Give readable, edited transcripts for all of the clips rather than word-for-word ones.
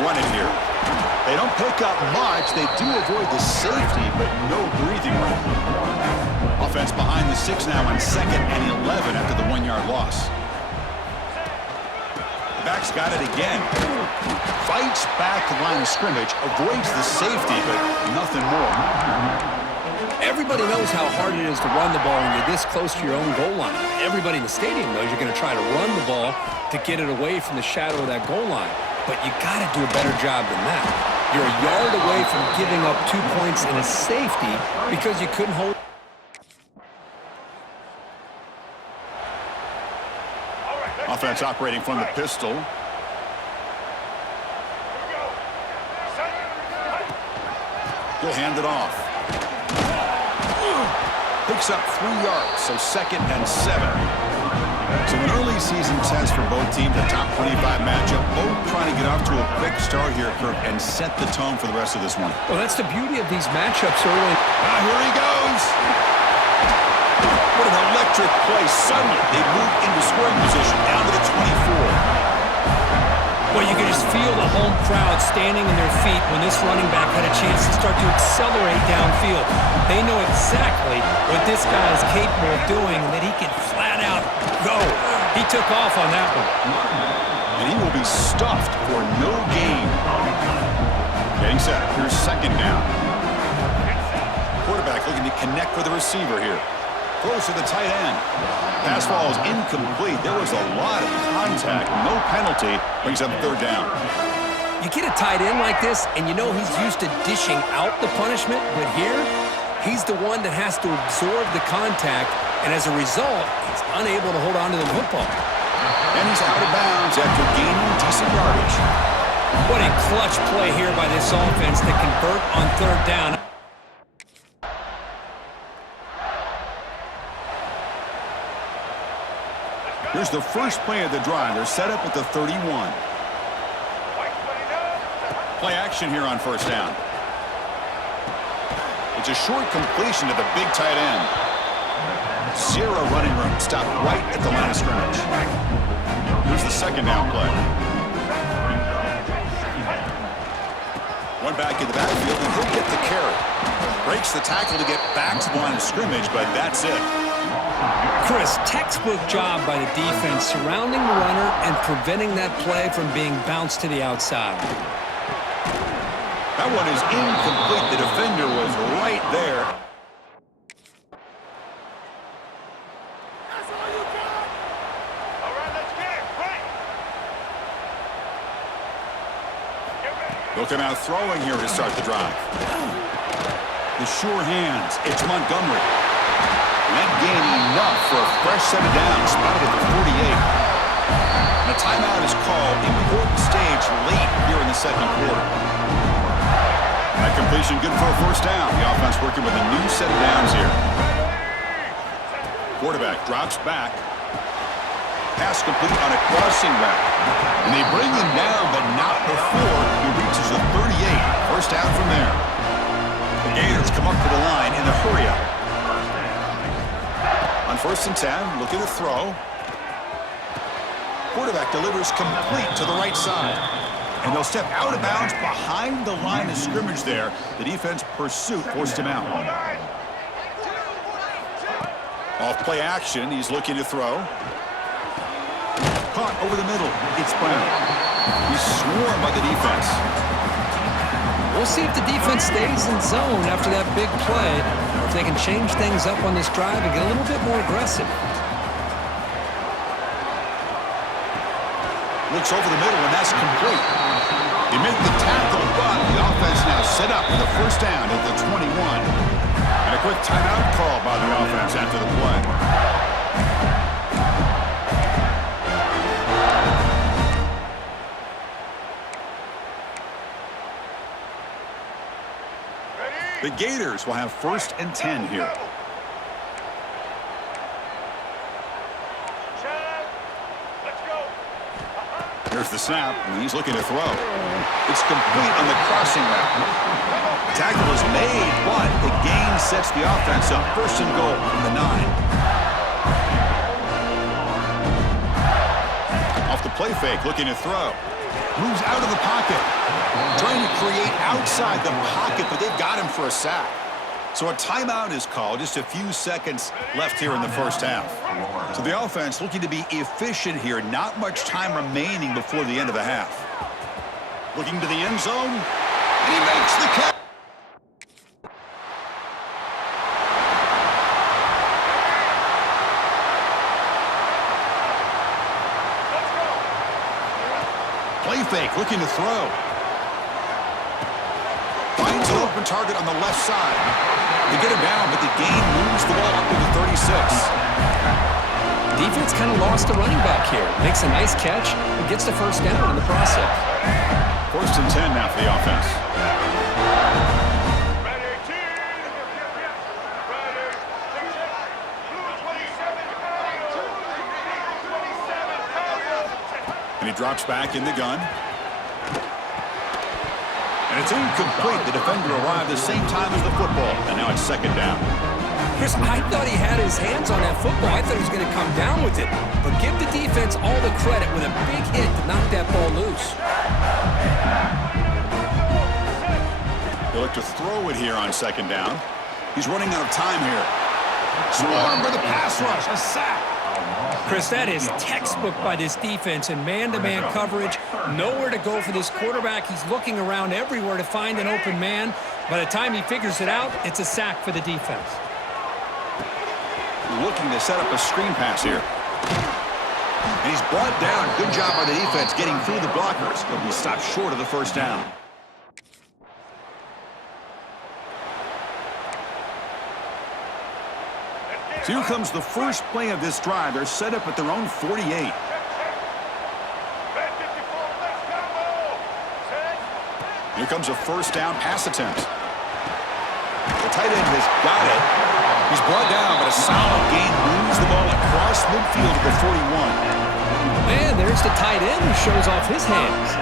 run it here. They don't pick up much. They do avoid the safety, but no breathing room. Offense behind the 6 now on 2nd and 11 after the 1-yard loss. The back's got it again. Fights back the line of scrimmage, avoids the safety, but nothing more. Everybody knows how hard it is to run the ball when you're this close to your own goal line. Everybody in the stadium knows you're going to try to run the ball to get it away from the shadow of that goal line. But you got to do a better job than that. You're a yard away from giving up 2 points and a safety because you couldn't hold. Offense operating from the pistol. He'll hand it off. Picks up 3 yards, so 2nd and 7. So an early season test for both teams, a top 25 matchup. Both trying to get off to a quick start here, Kirk, and set the tone for the rest of this one. Well, that's the beauty of these matchups early. Here he goes. What an electric play. Suddenly, they move into scoring position down to the 24. Well, you can just feel the home crowd standing in their feet when this running back had a chance to start to accelerate downfield. They know exactly what this guy is capable of doing and that he can flat out go. He took off on that one. And he will be stuffed for no gain. Getting set. Here's 2nd down. Quarterback looking to connect with the receiver here. Throws to the tight end. Pass ball is incomplete. There was a lot of contact. No penalty. Brings up 3rd down. You get a tight end like this, and you know he's used to dishing out the punishment, but here, he's the one that has to absorb the contact, and as a result, he's unable to hold on to the football. And he's out of bounds after gaining decent yardage. What a clutch play here by this offense to convert on 3rd down. Here's the first play of the drive. They're set up at the 31. Play action here on 1st down. It's a short completion to the big tight end. 0 running room. Stopped right at the line of scrimmage. Here's the 2nd down play. One back in the backfield, and he'll get the carry. Breaks the tackle to get back to the line of scrimmage, but that's it. Chris, textbook job by the defense surrounding the runner and preventing that play from being bounced to the outside. That one is incomplete. The defender was right there. That's all you got. All right, let's get it. Right. They'll come out throwing here to start the drive. The sure hands. It's Montgomery. That gain enough for a fresh set of downs, spotted at the 48. And a timeout is called. Important stage late here in the 2nd quarter. That completion good for a 1st down. The offense working with a new set of downs here. Quarterback drops back. Pass complete on a crossing route. And they bring him down, but not before he reaches the 38. 1st down from there. The Gators come up to the line in the hurry-up. On 1st and 10, looking to throw. Quarterback delivers complete to the right side. And they'll step out of bounds behind the line of scrimmage there. The defense pursuit forced him out. Off play action, he's looking to throw. Caught over the middle. It's Brown. He's swarmed by the defense. We'll see if the defense stays in zone after that big play, or if they can change things up on this drive and get a little bit more aggressive. Looks over the middle, and that's complete. They make the tackle, but the offense now set up with a 1st down at the 21. And a quick timeout call by the offense after the play. The Gators will have 1st and 10 here. Here's the snap, and he's looking to throw. It's complete on the crossing route. Tackle is made, but the gain sets the offense up. 1st and goal from the 9. Off the play fake, looking to throw. Moves out of the pocket. Trying to create outside the pocket, but they've got him for a sack. So a timeout is called. Just a few seconds left here in the first half. So the offense looking to be efficient here. Not much time remaining before the end of the half. Looking to the end zone. And he makes the catch. Play fake, looking to throw. Finds an open target on the left side. They get him down, but the gain moves the ball up to the 36. Defense kind of lost a running back here. Makes a nice catch and gets the first down in the process. 1st and 10 now for the offense. Ready, team. Ready. Blue 27. And he drops back in the gun. And it's incomplete. The defender arrived the same time as the football. And now it's 2nd down. Chris, I thought he had his hands on that football. I thought he was going to come down with it. But give the defense all the credit with a big hit to knock that ball loose. He'll look to throw it here on 2nd down. He's running out of time here. Swarm for the pass rush. A sack. Chris, that is textbook by this defense in man-to-man coverage. Nowhere to go for this quarterback. He's looking around everywhere to find an open man. By the time he figures it out, it's a sack for the defense. Looking to set up a screen pass here. And he's brought down. Good job by the defense getting through the blockers. But he stopped short of the first down. So here comes the first play of this drive. They're set up at their own 48. Red 54, let's go. Set. Here comes a first down pass attempt. The tight end has got it. He's brought down, but a solid gain moves the ball across midfield to the 41. Man, there's the tight end who shows off his hands.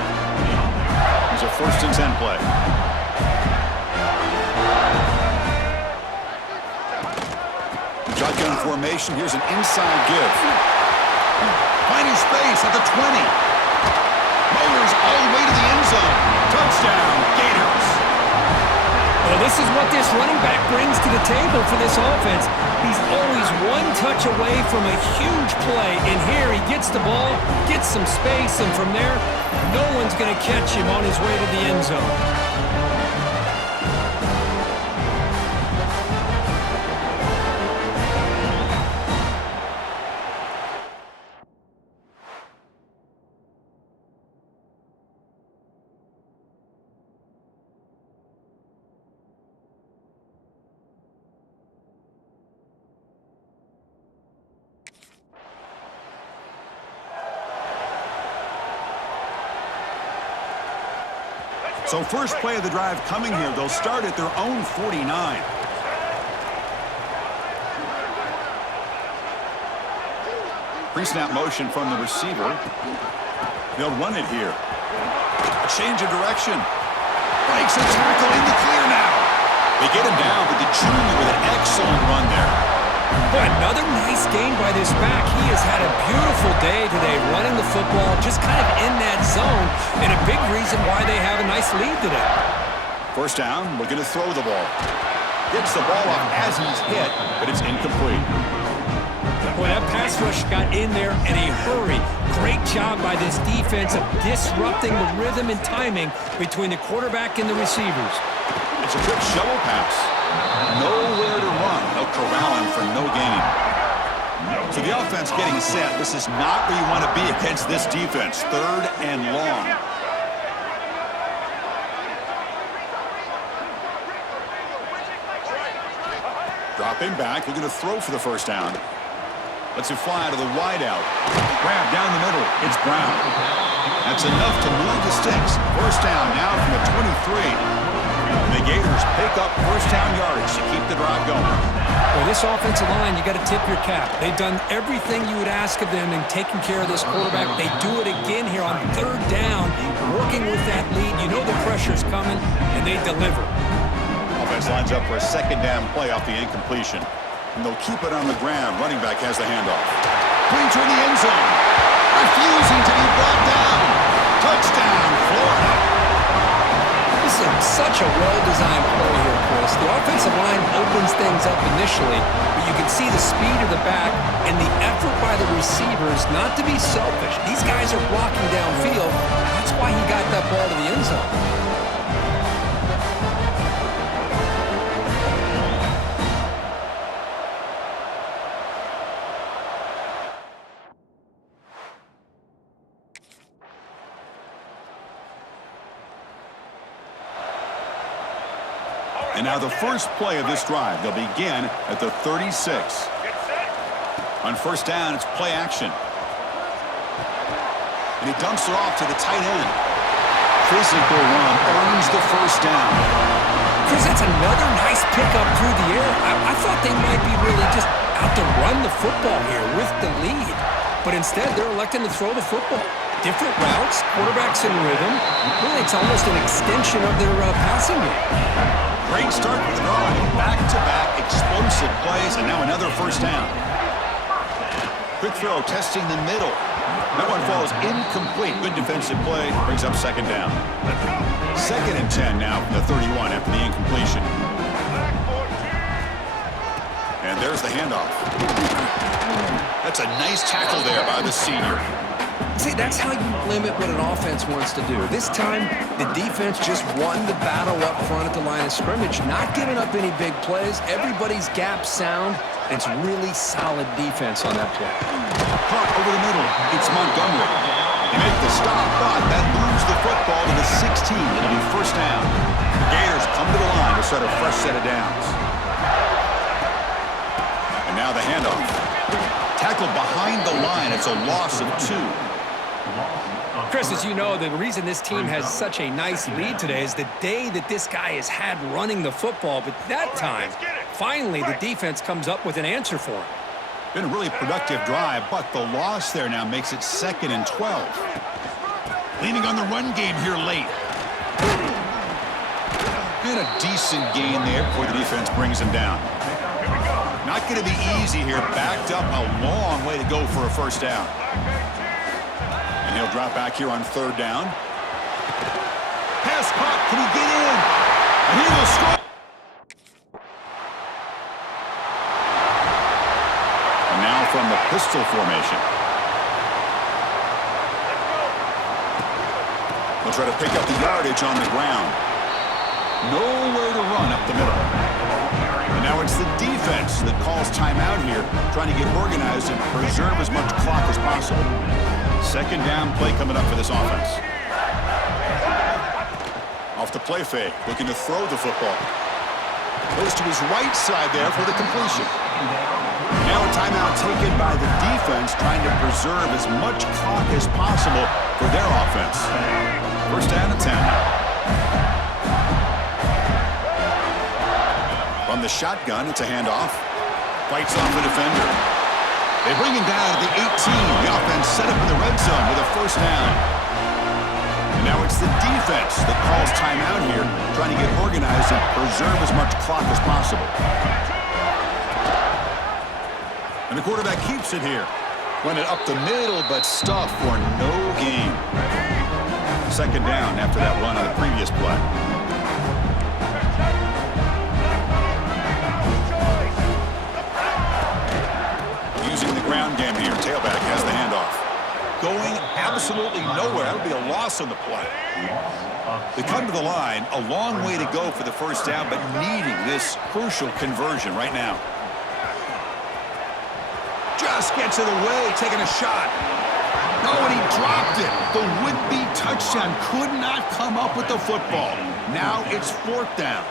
It's a 1st and 10 play. Shotgun formation. Here's an inside give. Finding space at the 20. Motors all the way to the end zone. Touchdown, Gators. Well, this is what this running back brings to the table for this offense. He's always one touch away from a huge play. And here he gets the ball, gets some space, and from there, no one's going to catch him on his way to the end zone. So first play of the drive coming here. They'll start at their own 49. Pre-snap motion from the receiver. They'll run it here. A change of direction. Breaks a tackle in the clear now. They get him down, but the junior with an excellent run there. Boy, another nice game by this back. He has had a beautiful day today running the football, just kind of in that zone, and a big reason why they have a nice lead today. First down, looking to throw the ball. Gets the ball up as he's hit, but it's incomplete. Boy, that pass rush got in there in a hurry. Great job by this defense of disrupting the rhythm and timing between the quarterback and the receivers. It's a good shovel pass. Nowhere to run. They'll corral him for no gain. So the offense getting set. This is not where you want to be against this defense. 3rd and long. Dropping back, looking to throw for the first down. Lets it fly to the wideout. Grab down the middle. It's Brown. That's enough to move the sticks. First down now from the 23. The Gators pick up first down yardage to keep the drive going. Well, this offensive line, you got to tip your cap. They've done everything you would ask of them in taking care of this quarterback. They do it again here on 3rd down, working with that lead. You know the pressure's coming, and they deliver. Offense lines up for a 2nd down play off the incompletion. And they'll keep it on the ground. Running back has the handoff. Brings her in the end zone. Refusing to be brought down. Touchdown. things up initially, but you can see the speed of the back and the effort by the receivers not to be selfish. These guys are blocking downfield. That's why he got that ball to the end zone. And now the first play of this drive, they'll begin at the 36. On first down, it's play action. And he dumps it off to the tight end. Physical run earns the first down. Chris, that's another nice pickup through the air. I thought they might be really just out to run the football here with the lead. But instead, they're electing to throw the football. Different routes, quarterbacks in rhythm. Really, it's almost an extension of their passing game. Great start with the drive. Back-to-back explosive plays, and now another first down. Quick throw, testing the middle. That one falls incomplete. Good defensive play. Brings up second down. 2nd and 10 now from the 31 after the incompletion. And there's the handoff. That's a nice tackle there by the senior. See, that's how you limit what an offense wants to do. This time, the defense just won the battle up front at the line of scrimmage, not giving up any big plays. Everybody's gap sound. It's really solid defense on that play. Caught over the middle. It's Montgomery. They make the stop, but that moves the football to the 16. It'll be first down. The Gators come to the line to start a fresh set of downs. And now the handoff. Tackled behind the line. It's a loss of 2. Chris, as you know, the reason this team has such a nice lead today is the day that this guy has had running the football. But that time, finally, the defense comes up with an answer for him. Been a really productive drive, but the loss there now makes it 2nd and 12. Leaning on the run game here late. And a decent gain there before the defense brings him down. Not going to be easy here. Backed up a long way to go for a first down. And he'll drop back here on 3rd down. Pass caught. Can he get in? And he will score. And now from the pistol formation. They'll try to pick up the yardage on the ground. Nowhere to run up the middle. And now it's the defense that calls timeout here, trying to get organized and preserve as much clock as possible. 2nd down play coming up for this offense. Off the play fake, looking to throw the football. Goes to his right side there for the completion. Now a timeout taken by the defense, trying to preserve as much clock as possible for their offense. First down and 10. From the shotgun, it's a handoff. Fights off the defender. They bring him down at the 18. The offense set up in the red zone with a first down. And now it's the defense that calls timeout here, trying to get organized and preserve as much clock as possible. And the quarterback keeps it here. Run it up the middle, but stuffed for no gain. 2nd down after that run on the previous play. Using the ground game here. Tailback has the handoff. Going absolutely nowhere. That would be a loss on the play. They come to the line. A long way to go for the first down, but needing this crucial conversion right now. Just gets it away, taking a shot. No, and he dropped it. The would-be touchdown could not come up with the football. Now it's 4th down.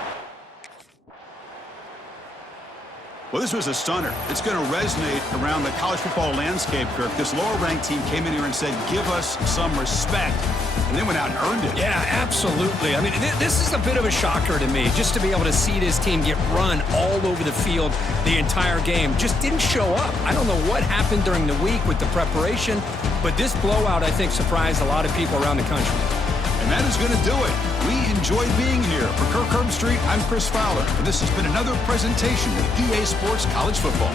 Well, this was a stunner. It's going to resonate around the college football landscape, Kirk. This lower-ranked team came in here and said, give us some respect, and they went out and earned it. Yeah, absolutely. I mean, this is a bit of a shocker to me, just to be able to see this team get run all over the field the entire game. Just didn't show up. I don't know what happened during the week with the preparation, but this blowout, I think, surprised a lot of people around the country. And that is going to do it. We enjoyed being here. For Kirk Herbstreit, I'm Chris Fowler, and this has been another presentation of EA Sports College Football.